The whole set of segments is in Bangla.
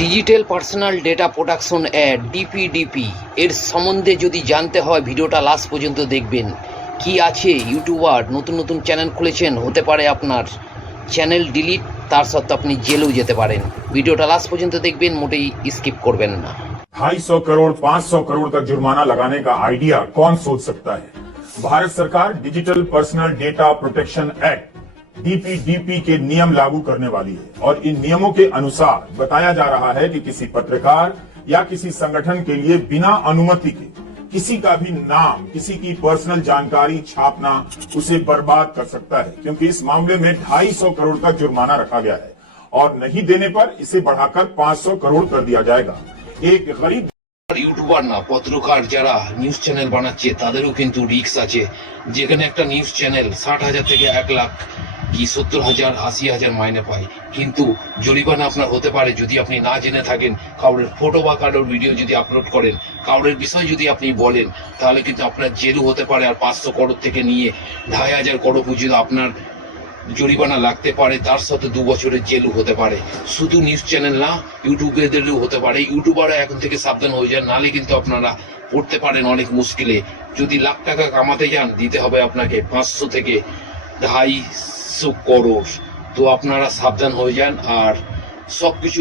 Digital personal data protection act DPDP এর সম্বন্ধে যদি জানতে হয় ভিডিওটা লাস্ট পর্যন্ত দেখবেন। কি আছে, ইউটিউবার নতুন নতুন চ্যানেল খুলেছেন, হতে পারে আপনার চ্যানেল ডিলিট, তার সত্ত্বেও আপনি জেলেও যেতে পারেন। ভিডিওটা লাস্ট পর্যন্ত দেখবেন, মোটেই স্কিপ করবেন না। 250 करोड़ 500 करोड़ तक जुर्माना लगाने का आइडिया कौन सोच सकता है। भारत सरकार digital personal data protection act DPDP के नियम लागू करने वाली है और इन नियमों के अनुसार बताया जा रहा है कि किसी पत्रकार या किसी संगठन के लिए बिना अनुमति के किसी का भी नाम, किसी की पर्सनल जानकारी छापना उसे बर्बाद कर सकता है, क्योंकि इस मामले में 250 करोड़ का जुर्माना रखा गया है और नहीं देने पर इसे बढ़ाकर 500 करोड़ कर दिया जाएगा। एक गरीब ইউটিউবার না, পত্রকার যারা নিউজ চ্যানেল বানাচ্ছে তাদেরও কিন্তু রিস্ক আছে। যেখানে একটা নিউজ চ্যানেল 60,000 থেকে 1 লাখ কি 70,000 80,000 মাইনে পায়, কিন্তু জরিমানা আপনার হতে পারে যদি আপনি না জেনে থাকেন। কাউরের ফটো বা কারোর ভিডিও যদি আপলোড করেন, কাউরের বিষয় যদি আপনি বলেন, তাহলে কিন্তু আপনার জেলও হতে পারে। আর 500 করোড় থেকে নিয়ে 2,500 করোড় পর্যন্ত আপনার জরিমানা লাগতে পারে, তার সাথে 2 বছরের জেলও হতে পারে। শুধু নিউজ চ্যানেল না, ইউটিউবারদেরও হতে পারে। ইউটিউবাররা এখন থেকে সাবধান হয়ে যান, নালে কিন্তু আপনারা পড়তে পারেন অনেক মুশকিলে। যদি লাখ টাকা কামাতে যান, দিতে হবে আপনাকে 500 থেকে 250 করোড়। তো আপনারা সাবধান হয়ে যান আর সবকিছু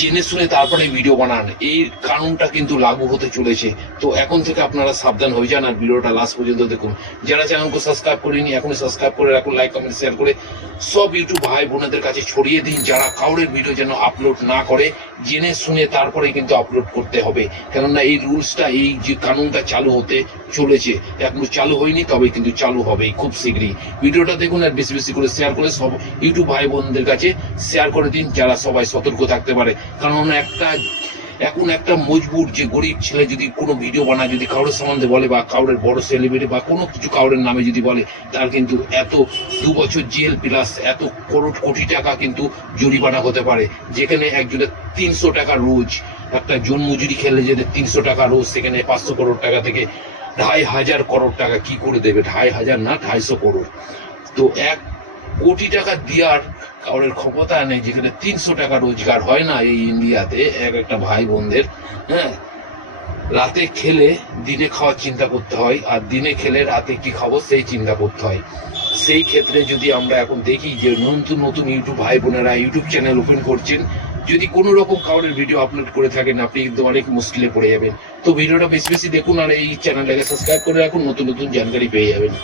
জেনে শুনে তারপরে ভিডিও বানান। এই কানুনটা কিন্তু লাগু হতে চলেছে, তো এখন থেকে আপনারা সাবধান হয়ে যান আর ভিডিওটা লাস্ট পর্যন্ত দেখুন। যারা চ্যানেলকে সাবস্ক্রাইব করেনি, এখনই সাবস্ক্রাইব করে রাখুন, লাইক কমেন্ট শেয়ার করে সব ইউটিউব ভাই বোনেদের কাছে ছড়িয়ে দিন, যারা কাউরের ভিডিও যেন আপলোড না করে। জেনে শুনে তারপরে কিন্তু আপলোড করতে হবে, কেননা এই রুলসটা, এই যে কানুনটা চালু হতে চলেছে, এখনো চালু হয়নি, তবে কিন্তু চালু হবে খুব শীঘ্রই। ভিডিওটা দেখুন আর বেশি বেশি করে শেয়ার করে সব ইউটিউব ভাই বোনদের কাছে শেয়ার করে দিন, যারা সবাই সতর্ক থাকতে পারে। কারণ এখন একটা মজবুর যে গরিব ছেলে যদি কোনো ভিডিও বানায়, যদি কাউরের সম্বন্ধে বলে বা কাউরের বড় সেলিব্রিটি বা কোনো কিছু কাউরের নামে যদি বলে, তার কিন্তু এত 2 বছর জেল প্লাস এত কোটি টাকা কিন্তু জরিমানা হতে পারে। যেখানে একজনের 300 টাকা রোজ, একটা জন মজুরি খেলে যেতে 300 টাকা রোজ, সেখানে 500 করোড় টাকা থেকে 2,500 করোড় টাকা কি করে দেবে? 2,500 না, 250 করোড়। তো 1 কোটি টাকা দেওয়ার কারোর ক্ষমতা নেই, যেখানে 300 টাকা রোজগার হয় না এই ইন্ডিয়াতে একটা ভাই বোনদের। হ্যাঁ, রাতে খেলে দিনে খাওয়ার চিন্তা করতে হয়, আর দিনে খেলে রাতে কি খাবো সেই চিন্তা করতে হয়। সেই ক্ষেত্রে যদি আমরা এখন দেখি যে নতুন নতুন ইউটিউব ভাই বোনেরা ইউটিউব চ্যানেল ওপেন করছেন, যদি কোনো রকম কাউরের ভিডিও আপলোড করে থাকেন, আপনি কিন্তু অনেক মুশকিলে পড়ে যাবেন। তো ভিডিওটা বেশি বেশি দেখুন আর এই চ্যানেলটাকে সাবস্ক্রাইব করে রাখুন, নতুন নতুন জানকারি পেয়ে যাবেন।